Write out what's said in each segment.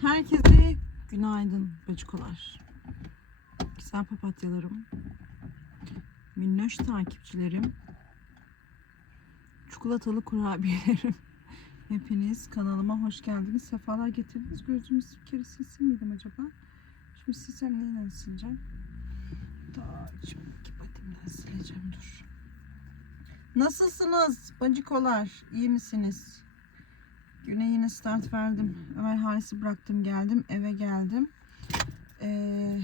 Herkese günaydın bacıkolar. Güzel papatyalarım. Minnoş takipçilerim. Çikolatalı kurabiyelerim. Hepiniz kanalıma hoş geldiniz. Sefalar getirdiniz. Gözümü kere silsin miydim acaba? Şimdi silsem neyle sileceğim? Daha içimdeki patimden sileceğim dur. Nasılsınız bacıkolar? İyi misiniz? Güne yine start verdim. Ömer Halis'i bıraktım geldim. Eve geldim. Ee,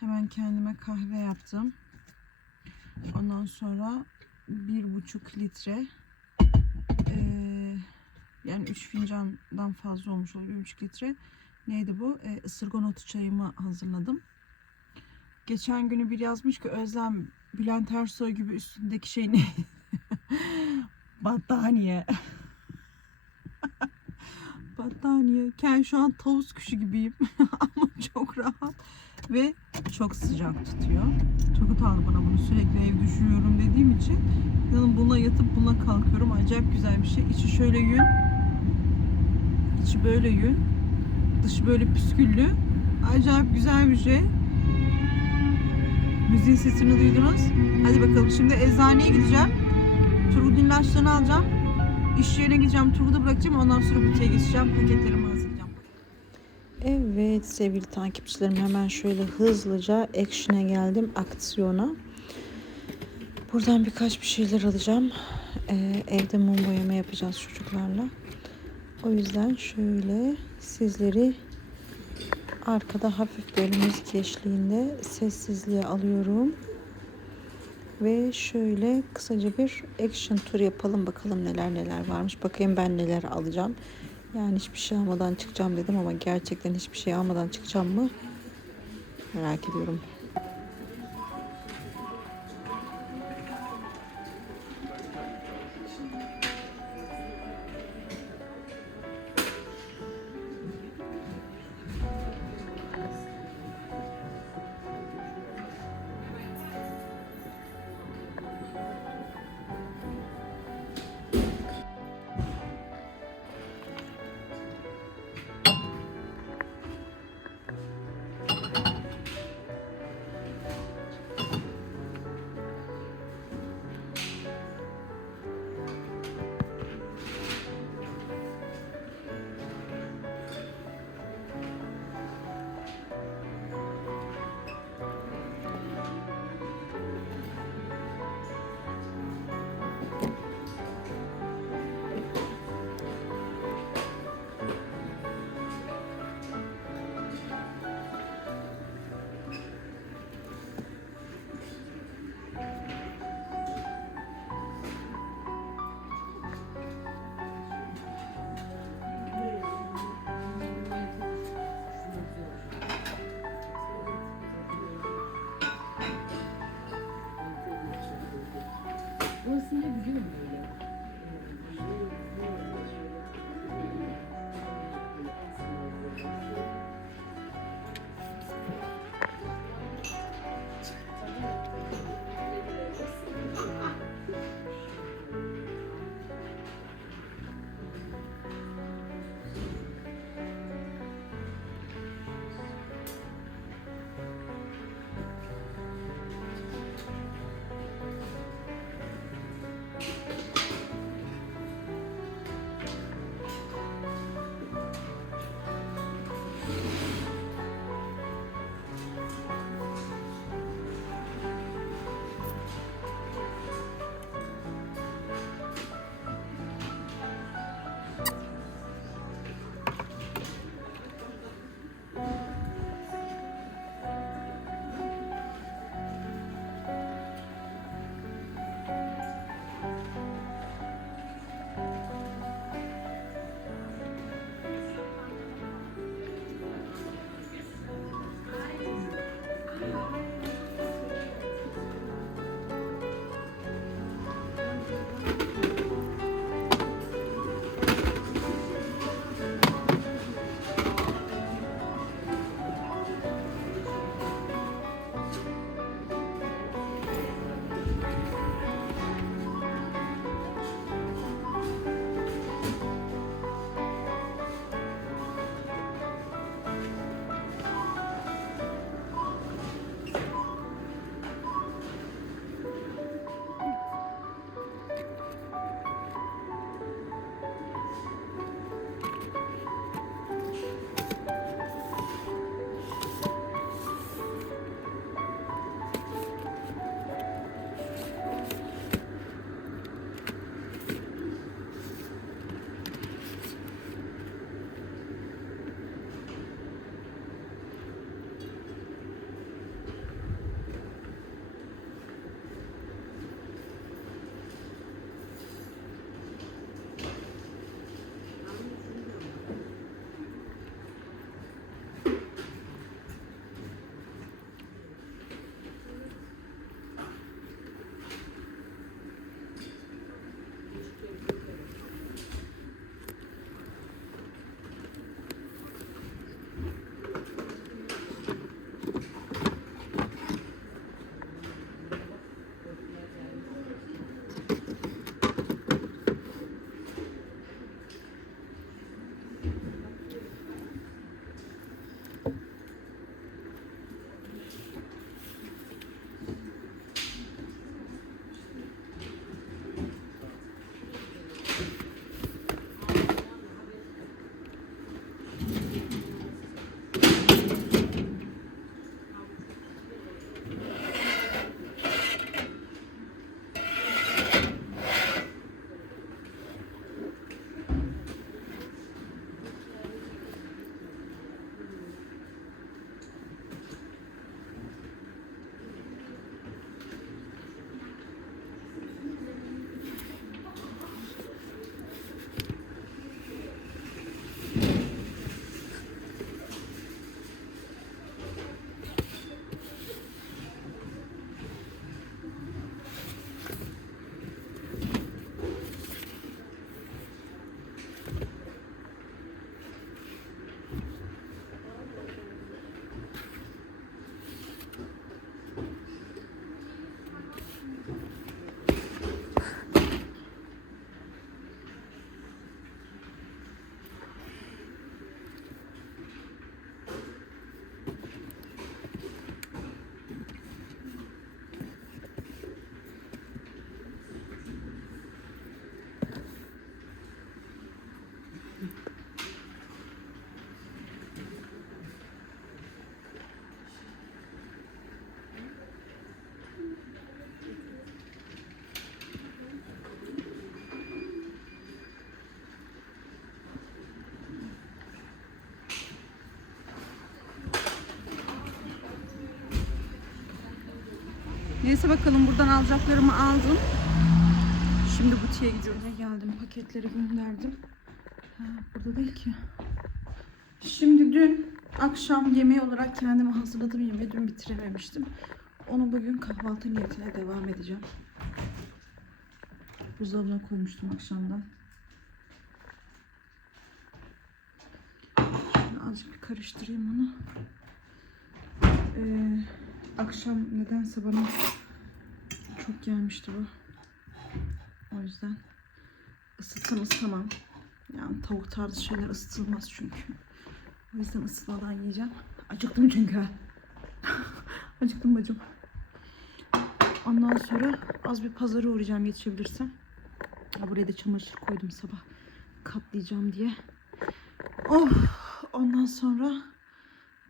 hemen kendime kahve yaptım. Ondan sonra bir buçuk litre ee, yani üç fincandan fazla olmuş oluyor. Bir buçuk litre. Neydi bu? Ee, ısırgan otu çayımı hazırladım. Geçen günü bir yazmış ki Özlem Bülent Ersoy gibi üstündeki şey ne? Battaniye. Battaniye. Ken şu an tavus kuşu gibiyim. Ama çok rahat ve çok sıcak tutuyor. Çok utandı bana bunu sürekli ev düşüyorum dediğim için. Yani buna yatıp buna kalkıyorum. Acayip güzel bir şey. İçi şöyle yün. İçi böyle yün. Dışı böyle püsküllü. Acayip güzel bir şey. Müziğin sesini duydunuz. Hadi bakalım şimdi eczaneye gideceğim. Turgut ilaçlarını alacağım. İş yerine gideceğim, Turgut'u bırakacağım. Ondan sonra butiğe geçeceğim. Paketlerimi hazırlayacağım. Evet sevgili takipçilerim hemen şöyle hızlıca action'a geldim. Aksiyona. Buradan birkaç bir şeyler alacağım. Ee, evde mum boyama yapacağız çocuklarla. O yüzden şöyle sizleri arkada hafif böyle müzik eşliğinde sessizliğe alıyorum. Ve şöyle kısaca bir action tur yapalım bakalım neler neler varmış. Bakayım ben neler alacağım. Yani hiçbir şey almadan çıkacağım dedim ama gerçekten hiçbir şey almadan çıkacağım mı? Merak ediyorum. Burası ne biliyor musun? Neyse bakalım buradan alacaklarımı aldım. Şimdi butiğe gidiyorum. Geldim paketleri gönderdim. Ha, burada değil ki. Şimdi dün akşam yemeği olarak kendime hazırladığım yemeği dün bitirememiştim. Onu bugün kahvaltı niyetine devam edeceğim. Buzdolabına koymuştum akşamdan. Şimdi azıcık bir karıştırayım onu. Ee, akşam nedense bana çok gelmişti bu. O yüzden ısıtsam ısıtamam. Yani tavuk tarzı şeyler ısıtılmaz çünkü. O yüzden ısıtmadan yiyeceğim. Acıktım çünkü. Acıktım bacım. Ondan sonra az bir pazara uğrayacağım yetişebilirsem. Buraya da çamaşır koydum sabah katlayacağım diye. Oh, ondan sonra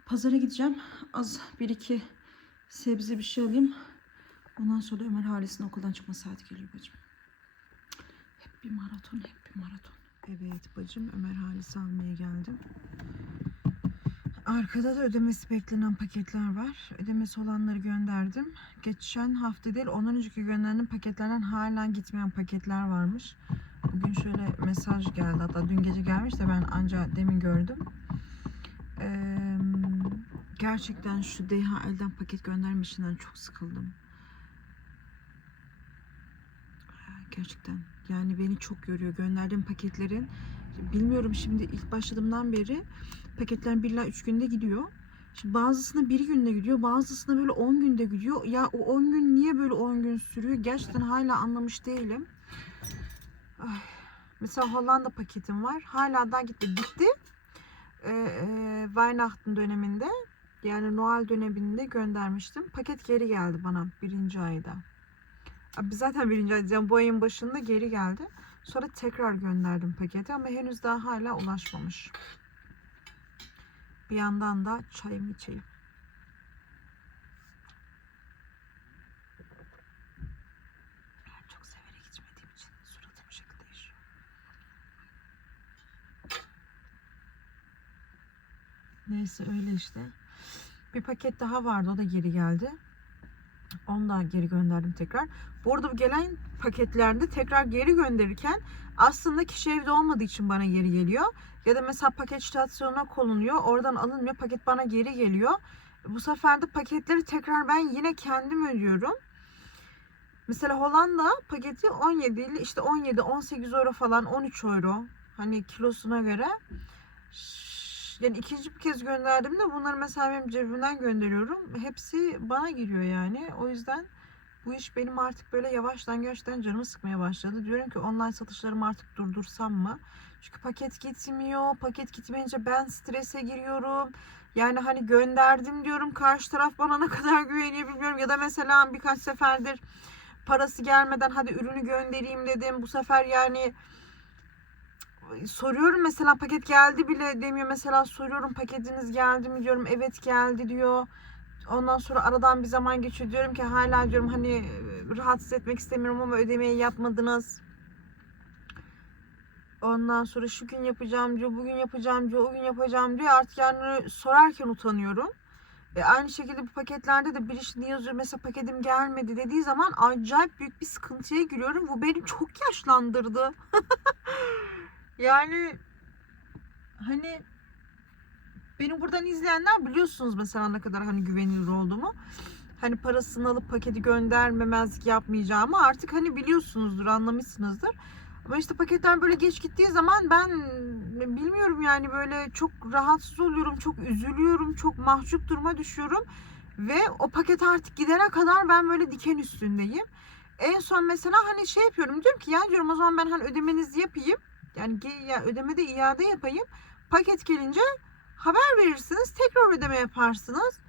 pazara gideceğim. Az bir iki sebze bir şey alayım. Ondan sonra Ömer Halis'in okuldan çıkma saati geliyor bacım. Hep bir maraton, hep bir maraton. Evet bacım Ömer Halis'i almaya geldim. Arkada da ödemesi beklenen paketler var. Ödemesi olanları gönderdim. Geçen hafta değil, ondan önceki gönderdiğim paketlerden halen gitmeyen paketler varmış. Bugün şöyle mesaj geldi. Hatta dün gece gelmiş de ben anca demin gördüm. Ee, gerçekten şu DHL'den paket gönderme işinden çok sıkıldım. Gerçekten. Yani beni çok yoruyor. Gönderdiğim paketlerin bilmiyorum şimdi ilk başladığımdan beri paketler 1 ila 3 günde gidiyor. Şimdi bazısına bir günde gidiyor, bazısına böyle 10 günde gidiyor. Ya o 10 gün niye böyle 10 gün sürüyor? Gerçekten hala anlamış değilim. Ay. Mesela Hollanda paketim var. Hala daha gitti. Gitti. Ee, e, Weihnachten döneminde yani Noel döneminde göndermiştim. Paket geri geldi bana birinci ayda. Zaten birinci ay diyeceğim. Bu ayın başında geri geldi. Sonra tekrar gönderdim paketi ama henüz daha hala ulaşmamış. Bir yandan da çayımı içeyim. Neyse öyle işte. Bir paket daha vardı o da geri geldi. Onu da geri gönderdim tekrar. Bu arada gelen paketlerde tekrar geri gönderirken aslında kişi evde olmadığı için bana geri geliyor. Ya da mesela paket istasyonuna konuluyor. Oradan alınmıyor. Paket bana geri geliyor. Bu sefer de paketleri tekrar ben yine kendim ödüyorum. Mesela Hollanda paketi 17 ile işte 17 18 euro falan 13 euro. Hani kilosuna göre. Yani ikinci bir kez gönderdiğimde bunları mesela benim cebimden gönderiyorum. Hepsi bana giriyor yani. O yüzden bu iş benim artık böyle yavaştan gerçekten canımı sıkmaya başladı. Diyorum ki online satışlarımı artık durdursam mı? Çünkü paket gitmiyor. Paket gitmeyince ben strese giriyorum. Yani hani gönderdim diyorum. Karşı taraf bana ne kadar güveniyor bilmiyorum. Ya da mesela birkaç seferdir parası gelmeden hadi ürünü göndereyim dedim. Bu sefer yani soruyorum mesela paket geldi bile demiyor. Mesela soruyorum paketiniz geldi mi diyorum. Evet geldi diyor. Ondan sonra aradan bir zaman geçiyor. Diyorum ki hala diyorum hani rahatsız etmek istemiyorum ama ödemeyi yapmadınız. Ondan sonra şu gün yapacağım diyor, bugün yapacağım diyor, o gün yapacağım diyor. Artık yani sorarken utanıyorum. E aynı şekilde bu paketlerde de bir iş ne yazıyor mesela paketim gelmedi dediği zaman acayip büyük bir sıkıntıya giriyorum. Bu beni çok yaşlandırdı. yani hani beni buradan izleyenler biliyorsunuz mesela ne kadar hani güvenilir olduğumu. Hani parasını alıp paketi göndermemezlik yapmayacağımı artık hani biliyorsunuzdur, anlamışsınızdır. Ama işte paketler böyle geç gittiği zaman ben bilmiyorum yani böyle çok rahatsız oluyorum, çok üzülüyorum, çok mahcup duruma düşüyorum. Ve o paket artık gidene kadar ben böyle diken üstündeyim. En son mesela hani şey yapıyorum diyorum ki ya diyorum o zaman ben hani ödemenizi yapayım. Yani ya ödemede iade yapayım. Paket gelince haber verirsiniz. Tekrar ödeme yaparsınız.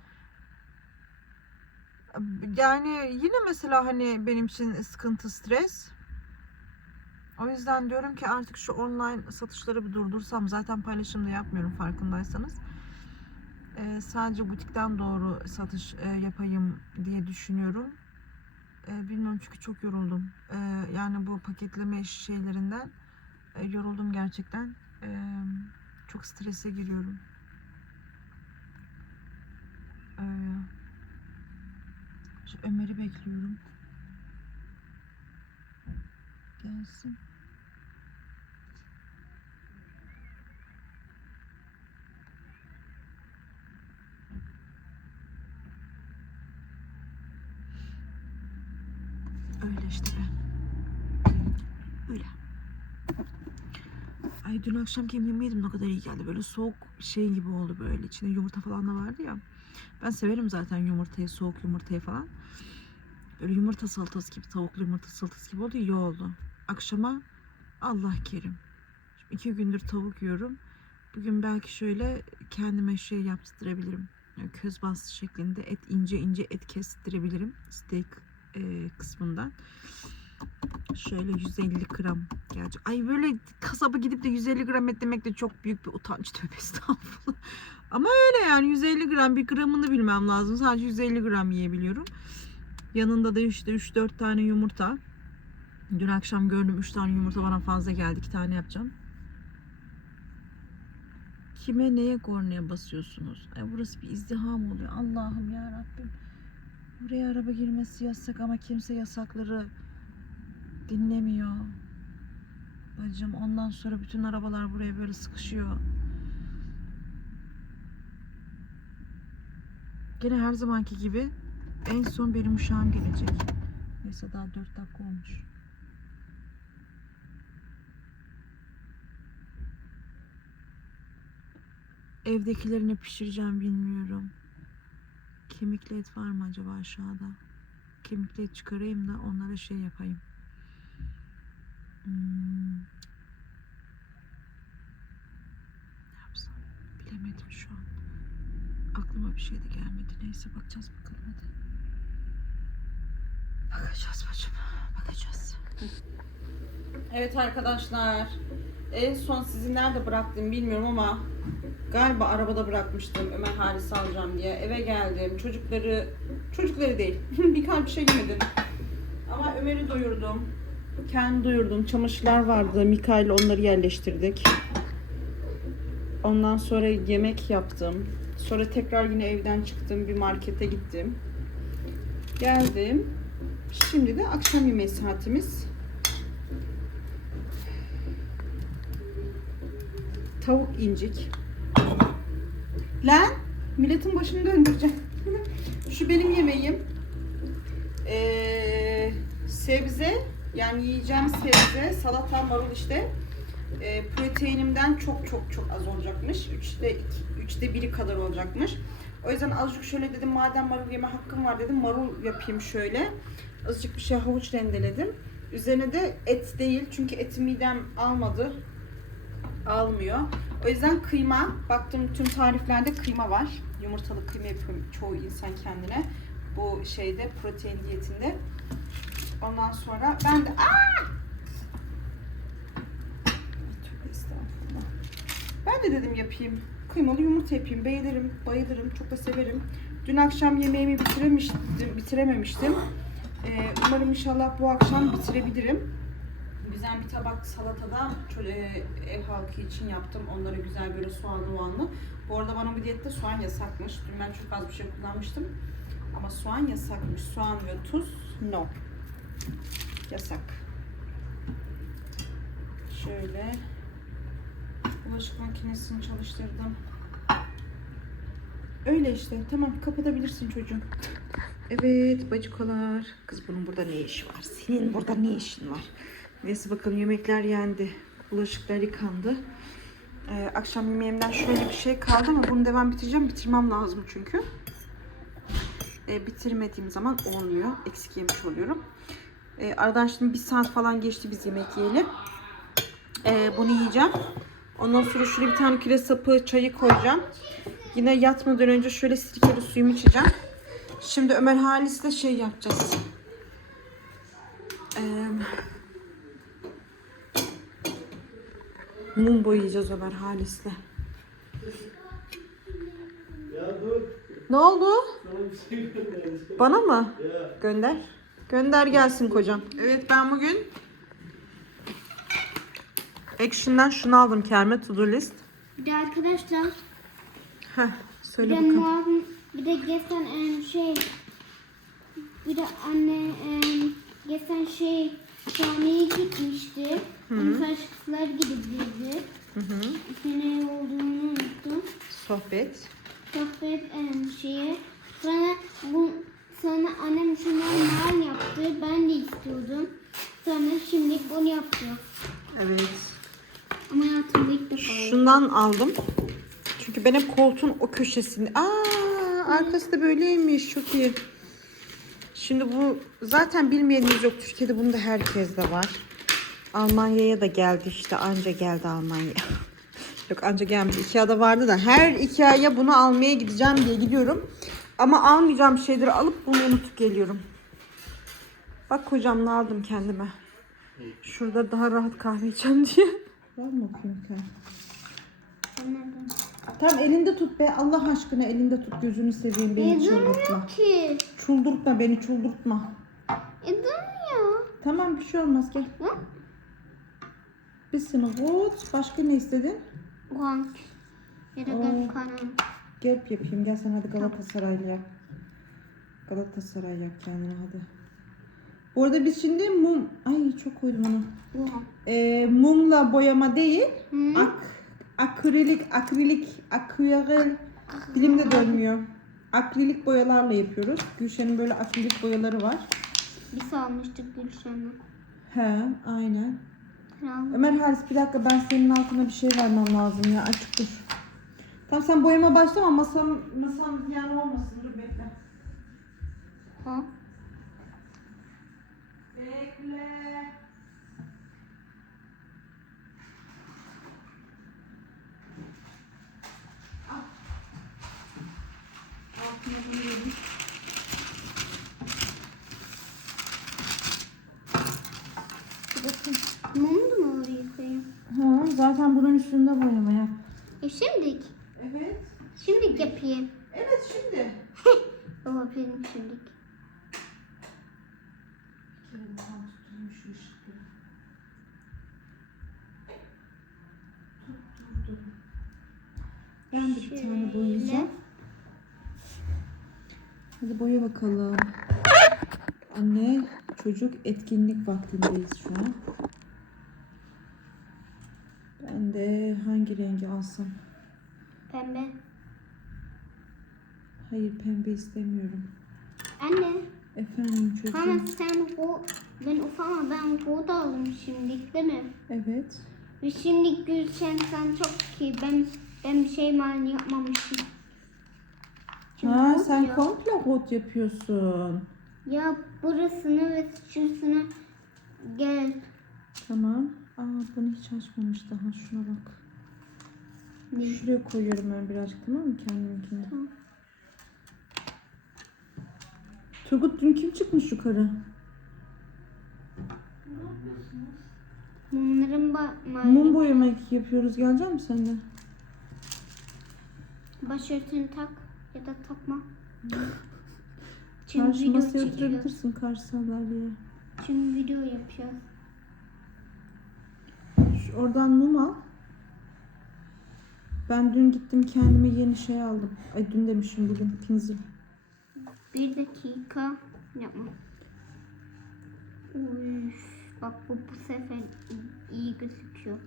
Yani yine mesela hani benim için sıkıntı, stres. O yüzden diyorum ki artık şu online satışları bir durdursam zaten paylaşım da yapmıyorum farkındaysanız. Ee, sadece butikten doğru satış e, yapayım diye düşünüyorum. E, bilmiyorum çünkü çok yoruldum. E, yani bu paketleme şeylerinden e, yoruldum gerçekten. E, çok strese giriyorum. Şu Ömer'i bekliyorum. Gelsin. Öyle işte be. Öyle. Ay dün akşamki yemeğimi ne kadar iyi geldi. Böyle soğuk şey gibi oldu böyle. İçinde yumurta falan da vardı ya. Ben severim zaten yumurtayı, soğuk yumurtayı falan. Böyle yumurta salatası gibi, tavuklu yumurta salatası gibi oldu. iyi oldu. Akşama Allah kerim. Şimdi iki gündür tavuk yiyorum. Bugün belki şöyle kendime şey yaptırabilirim. Yani köz bastı şeklinde et ince ince et kestirebilirim. Steak e, kısmından. Şöyle 150 gram gelecek. Ay böyle kasaba gidip de 150 gram et demek de çok büyük bir utanç tövbe estağfurullah. Ama öyle yani 150 gram bir gramını bilmem lazım. Sadece 150 gram yiyebiliyorum. Yanında da işte 3-4 tane yumurta. Dün akşam gördüm 3 tane yumurta bana fazla geldi. 2 tane yapacağım. Kime neye kornaya basıyorsunuz? Ay burası bir izdiham oluyor. Allah'ım ya Rabbim. Buraya araba girmesi yasak ama kimse yasakları dinlemiyor. Bacım ondan sonra bütün arabalar buraya böyle sıkışıyor. Gene her zamanki gibi en son benim uşağım gelecek. Neyse daha 4 dakika olmuş. Evdekilerini pişireceğim bilmiyorum. Kemikli et var mı acaba aşağıda? Kemikli et çıkarayım da onlara şey yapayım. Hmm. Ne yapsam? Bilemedim şu an. Aklıma bir şey de gelmedi. Neyse bakacağız bakalım hadi. Bakacağız bacım. Bakacağız. Evet arkadaşlar. En son sizi nerede bıraktım bilmiyorum ama galiba arabada bırakmıştım Ömer Halis alacağım diye. Eve geldim. Çocukları çocukları değil. Birkaç bir şey yemedim. Ama Ömer'i doyurdum. Kendi doyurdum. Çamaşırlar vardı. Mika onları yerleştirdik. Ondan sonra yemek yaptım. Sonra tekrar yine evden çıktım. Bir markete gittim. Geldim. Şimdi de akşam yemeği saatimiz. Tavuk incik. Lan milletin başını döndüreceğim. Şu benim yemeğim. Ee, sebze yani yiyeceğim sebze, salata, marul işte. Ee, proteinimden çok çok çok az olacakmış. Üçte, iki, üçte biri kadar olacakmış. O yüzden azıcık şöyle dedim madem marul yeme hakkım var dedim marul yapayım şöyle. Azıcık bir şey havuç rendeledim. Üzerine de et değil çünkü eti midem almadı. Almıyor. O yüzden kıyma. Baktım tüm tariflerde kıyma var. Yumurtalı kıyma yapıyor çoğu insan kendine. Bu şeyde protein diyetinde. Ondan sonra ben de aa! Ben de dedim yapayım. Kıymalı yumurta yapayım. Beğenirim, bayılırım. Çok da severim. Dün akşam yemeğimi bitiremiştim, bitirememiştim. Ee, umarım inşallah bu akşam bitirebilirim. Güzel bir tabak salatada şöyle ev halkı için yaptım. Onlara güzel böyle soğanlı soğanlı. Bu arada bana bu diyette soğan yasakmış. Dün ben çok az bir şey kullanmıştım. Ama soğan yasakmış. Soğan ve tuz no. Yasak. Şöyle bulaşık makinesini çalıştırdım. Öyle işte. Tamam kapatabilirsin çocuğum. Evet bacıkolar. Kız bunun burada ne işi var? Senin burada ne işin var? Neyse bakalım yemekler yendi. Bulaşıklar yıkandı. Ee, akşam yemeğimden şöyle bir şey kaldı ama bunu devam bitireceğim. Bitirmem lazım çünkü. Ee, bitirmediğim zaman olmuyor. Eksik yemiş oluyorum. Ee, aradan şimdi bir saat falan geçti biz yemek yiyelim. Ee, bunu yiyeceğim. Ondan sonra şuraya bir tane küre sapı çayı koyacağım. Yine yatmadan önce şöyle sirkeli suyumu içeceğim. Şimdi Ömer Halis'le şey yapacağız. Ee, mum boyayacağız Ömer Halis'le. Ne oldu? Bana mı? Gönder. Gönder gelsin kocam. Evet ben bugün Action'dan şunu aldım kendime to do list. Bir de arkadaşlar Heh, bir söyle de bakalım. mavi bir de geçen en şey Bir de anne em, geçen şey sahneye gitmişti. Onun saçlar gidebilirdi. Hı hı. Ne olduğunu unuttum. Sohbet. Sohbet em, şeye. Sonra bu sonra annem şundan mal yaptı. Ben de istiyordum. Sonra şimdi bunu yapıyor. Evet. Ama hayatımda ilk defa. Şundan aldım. Çünkü ben hep koltuğun o köşesinde. Aa, arkası da böyleymiş. Çok iyi. Şimdi bu zaten bilmeyeniniz yok. Türkiye'de bunda herkes de var. Almanya'ya da geldi işte. Anca geldi Almanya. yok anca gelmedi. Ikea'da vardı da. Her Ikea'ya bunu almaya gideceğim diye gidiyorum. Ama almayacağım şeyleri alıp bunu unutup geliyorum. Bak kocam ne aldım kendime. Şurada daha rahat kahve içeceğim diye. Var mı? Anladım. Tamam elinde tut be. Allah aşkına elinde tut. Gözünü seveyim. Beni E, çıldırtma. ki. Çıldırtma beni çıldırtma. E durmuyor. Tamam bir şey olmaz gel. Hı? Bisschen rot. Başka ne istedin? Orange. Ya da Oo. ben kanım. Gel yapayım. Gel sen hadi Galatasaraylı yap. Galatasaray yap kendine hadi. Bu arada biz şimdi mum... Ay çok koydum onu. Oha. Ee, mumla boyama değil. Hı? Ak, akrilik, akrilik, akvarel. Dilim de dönmüyor. Akrilik boyalarla yapıyoruz. Gülşen'in böyle akrilik boyaları var. Biz almıştık Gülşen'le. He, aynen. Ömer Haris bir dakika ben senin altına bir şey vermem lazım ya. Açık dur. Tamam sen boyama başlama masam masam ziyan olmasın. Dur bekle. Ha? Bekle. Al. Altına bunu vereyim. Bakın. Mumdu mu oraya koyayım? Ha, zaten bunun üstünde boyama yap. E şimdilik. Evet. Şimdilik yapayım. Evet şimdi. Baba benim şimdilik. Ben de bir tane boyayacağım. Hadi boya bakalım. Anne, çocuk etkinlik vaktindeyiz şu an. Ben de hangi rengi alsam? Pembe. Hayır pembe istemiyorum. Anne. Efendim çocuğum. Ama sen bu ben ufama ben da aldım şimdilik değil mi? Evet. Ve şimdi Gülşen sen çok ki ben ben bir şey mani yapmamışım. Şimdi Ha sen ya- komple rot yapıyorsun. Ya burasını ve şurasını gel. Tamam. Aa bunu hiç açmamış daha. Şuna bak. Şuraya koyuyorum ben birazcık tamam mı kendiminkini? Tamam. Turgut dün kim çıkmış yukarı? Mumların ba. Mum boyamak yapıyoruz. Gelecek misin sen de? Başörtünü tak ya da takma. Çünkü Karşı video masaya çekiyor. oturabilirsin karşı sandalyeye. Çünkü video yapacağız. Şu, oradan mum al. Ben dün gittim kendime yeni şey aldım. Ay dün demişim bugün pinzil. Bir dakika yapma. Uy, bak bu bu sefer iyi gözüküyor.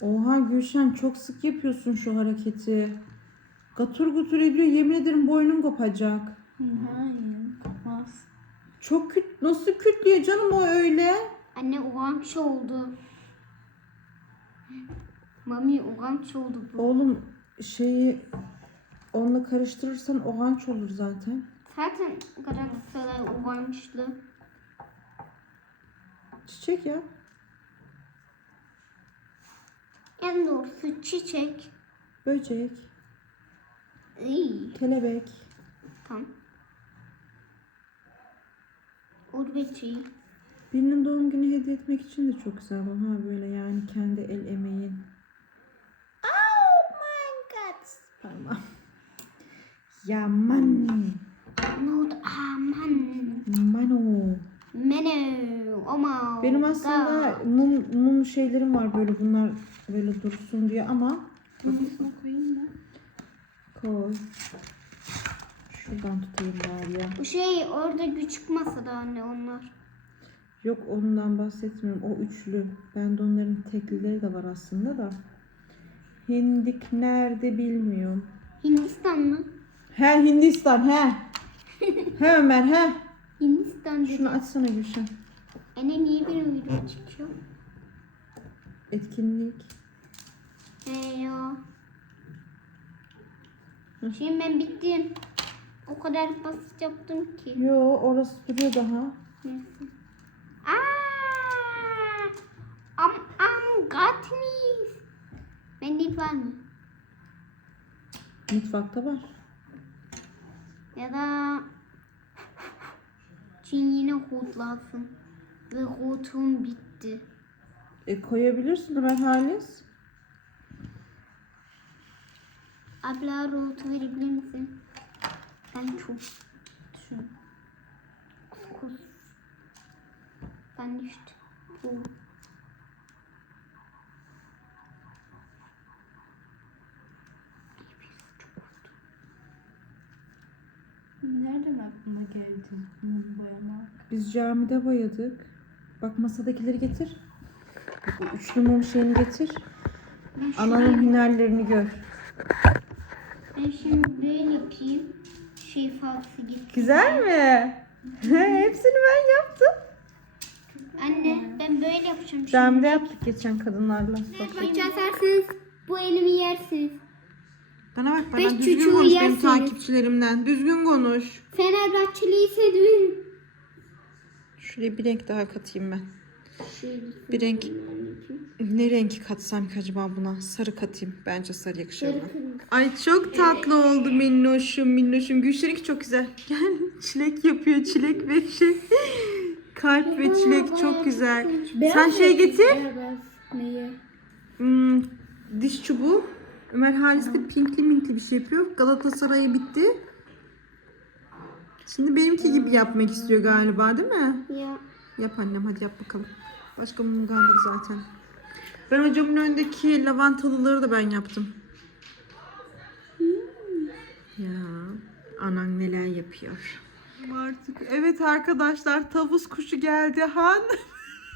Oha Gülşen çok sık yapıyorsun şu hareketi. Gatur gutur ediyor yemin ederim boynun kopacak. Hayır, kopmaz. Çok küt nasıl kütlüyor canım o öyle? Anne orange oldu. Mami orange oldu bu. Oğlum şeyi onunla karıştırırsan oranç olur zaten. Zaten Galatasaray orange'lı. Çiçek ya. En doğrusu çiçek. Böcek, İyi. kelebek. Tamam. Urbeci. Birinin doğum günü hediye etmek için de çok güzel bu ha böyle yani kendi el emeğin. Oh my god. Tamam. Yaman. Ne oldu? Aman. Mano. Menü. Oh my Benim aslında mum, mum şeylerim var böyle bunlar böyle dursun diye ama koyayım mı? koy. Şuradan tutayım bari ya. Bu şey orada küçük masada anne onlar. Yok ondan bahsetmiyorum. O üçlü. Bende onların teklileri de var aslında da. Hindik nerede bilmiyorum. Hindistan mı? He Hindistan he. he Ömer he. Hindistan dedi. Şunu açsana Gülşen. Anne niye bir video çıkıyor? Etkinlik. Ee ya. Hı. Şimdi ben bittim. O kadar basit yaptım ki. Yo orası duruyor daha. Neyse. Aa! Am am Katniss. Mendil var mı? Mutfakta var. Ya da Çin yine hutlasın. Ve hutum bitti. E, koyabilirsin Ömer Halis. Abla rotu verebilir misin? Ben çok şu kus. Ben işte bu. Nereden aklına geldi mum boyamak? Biz camide boyadık. Bak masadakileri getir. Bak, o üçlü mum şeyini getir. Ben Ananın hünerlerini gör. Ben şimdi böyle yapayım. Şeffafı git. Güzel mi? Hepsini ben yaptım. Anne ben böyle yapacağım şimdi. Camide yaptık geçen kadınlarla. Bak bu elimi yersiniz. Bana bak Beş bana düzgün çocuğu konuş benim yersiniz. takipçilerimden. Düzgün konuş. Fenerbahçeliyi seviyorum. Şuraya bir renk daha katayım ben. Şöyle Bir renk. Ne renk katsam ki acaba buna? Sarı katayım. Bence sarı yakışır bana. Ay çok tatlı oldu minnoşum minnoşum. Gülşen'inki çok güzel. Gel çilek yapıyor çilek ve şey. Kalp ve çilek çok güzel. Sen şey getir. Neyi? Hmm, diş çubuğu. Ömer Halis de pinkli minkli bir şey yapıyor. Galatasaray'ı bitti. Şimdi benimki gibi yapmak istiyor galiba değil mi? Ya Yap annem hadi yap bakalım. Başka mum kalmadı zaten. Ben hocamın önündeki lavantalıları da ben yaptım. Ya anan neler yapıyor. Artık evet arkadaşlar tavus kuşu geldi Han.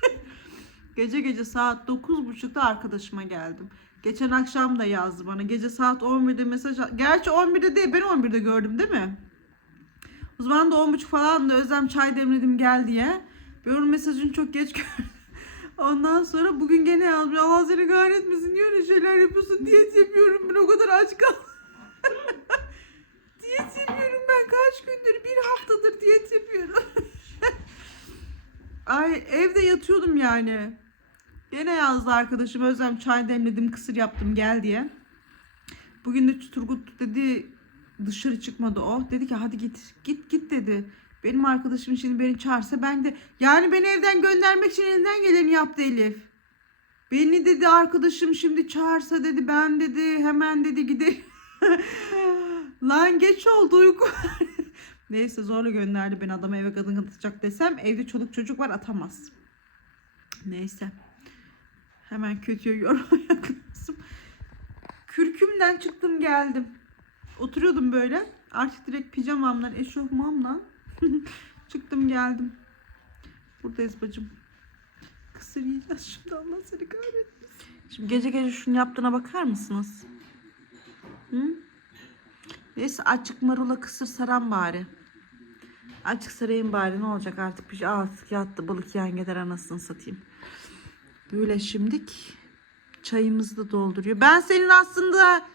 gece gece saat 9.30'da arkadaşıma geldim. Geçen akşam da yazdı bana. Gece saat 11'de mesaj Gerçi 11'de değil ben 11'de gördüm değil mi? O zaman da 10.30 falan da Özlem çay demledim gel diye. Ben onun mesajını çok geç gördüm. Ondan sonra bugün gene yazmış. Allah seni kahretmesin. Niye öyle şeyler yapıyorsun? Diyet yapıyorum ben o kadar aç kaldım. diyet yapıyorum ben kaç gündür? Bir haftadır diyet yapıyorum. Ay evde yatıyordum yani. Gene yazdı arkadaşım Özlem çay demledim kısır yaptım gel diye. Bugün de Turgut dedi dışarı çıkmadı o. Dedi ki hadi git git git dedi. Benim arkadaşım şimdi beni çağırsa ben de yani beni evden göndermek için elinden geleni yaptı Elif. Beni dedi arkadaşım şimdi çağırsa dedi ben dedi hemen dedi gidelim. Lan geç oldu uyku. Neyse zorla gönderdi beni adama eve kadın atacak desem evde çoluk çocuk var atamaz. Neyse. Hemen kötüye yaklaşım. Kürkümden çıktım geldim. Oturuyordum böyle. Artık direkt pijamamla, eşofmanla çıktım geldim. Buradayız bacım. Kısır yiyeceğiz şimdi Allah seni kahretmesin. Şimdi gece gece şunu yaptığına bakar mısınız? Hı? Neyse açık marula kısır saran bari. Açık sarayım bari ne olacak artık bir şey artık yattı balık yan gider anasını satayım. Böyle şimdik çayımızı da dolduruyor. Ben senin aslında